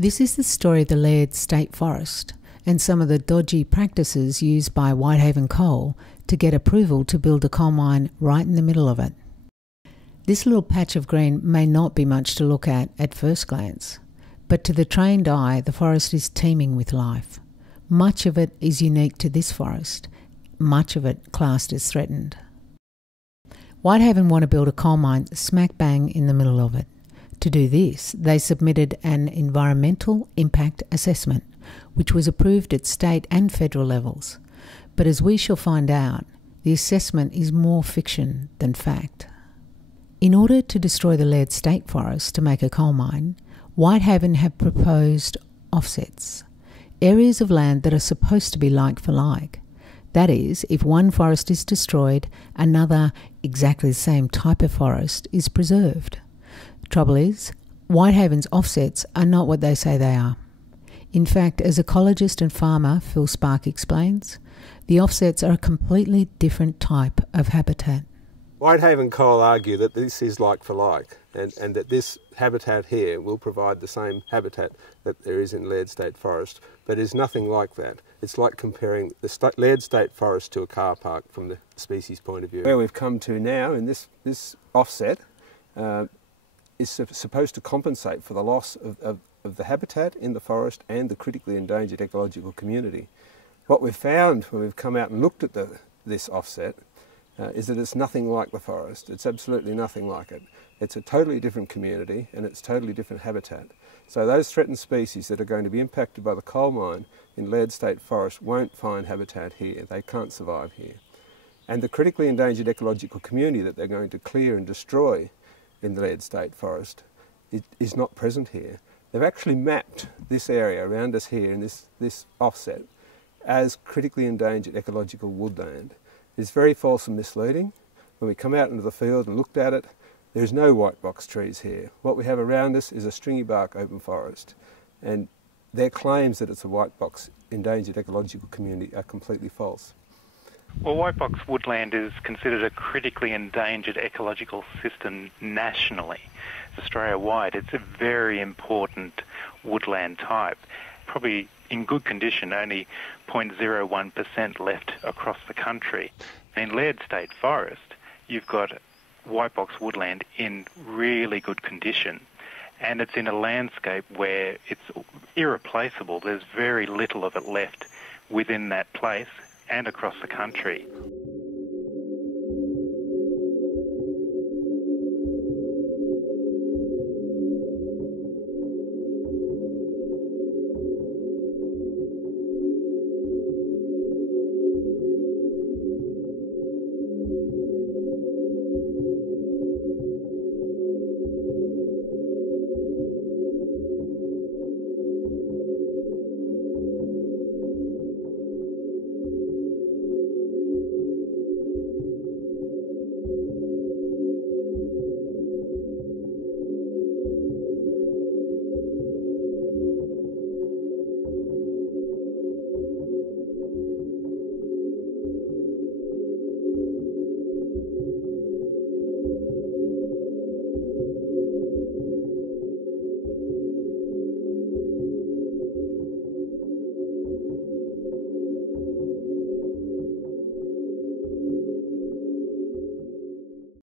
This is the story of the Leard State Forest and some of the dodgy practices used by Whitehaven Coal to get approval to build a coal mine right in the middle of it. This little patch of green may not be much to look at first glance, but to the trained eye, the forest is teeming with life. Much of it is unique to this forest, much of it classed as threatened. Whitehaven want to build a coal mine smack bang in the middle of it. To do this, they submitted an environmental impact assessment, which was approved at state and federal levels. But as we shall find out, the assessment is more fiction than fact. In order to destroy the Leard State Forest to make a coal mine, Whitehaven have proposed offsets, areas of land that are supposed to be like for like. That is, if one forest is destroyed, another exactly the same type of forest is preserved. The trouble is, Whitehaven's offsets are not what they say they are. In fact, as ecologist and farmer Phil Spark explains, the offsets are a completely different type of habitat. Whitehaven Coal argue that this is like for like, and that this habitat here will provide the same habitat that there is in Leard State Forest, but is nothing like that. It's like comparing the Leard State Forest to a car park from the species point of view. Where we've come to now in this offset is supposed to compensate for the loss of the habitat in the forest and the critically endangered ecological community. What we've found when we've come out and looked at this offset is that it's nothing like the forest. It's absolutely nothing like it. It's a totally different community and it's totally different habitat. So those threatened species that are going to be impacted by the coal mine in Leard State Forest won't find habitat here. They can't survive here. And the critically endangered ecological community that they're going to clear and destroy in the Leard State Forest is not present here. They've actually mapped this area around us here in this offset as critically endangered ecological woodland. It's very false and misleading. When we come out into the field and looked at it, there's no white box trees here. What we have around us is a stringy bark open forest, and their claims that it's a white box endangered ecological community are completely false. Well, white box woodland is considered a critically endangered ecological system nationally. Australia-wide, it's a very important woodland type. Probably in good condition, only 0.01% left across the country. In Leard State Forest, you've got white box woodland in really good condition, and it's in a landscape where it's irreplaceable. There's very little of it left within that place and across the country.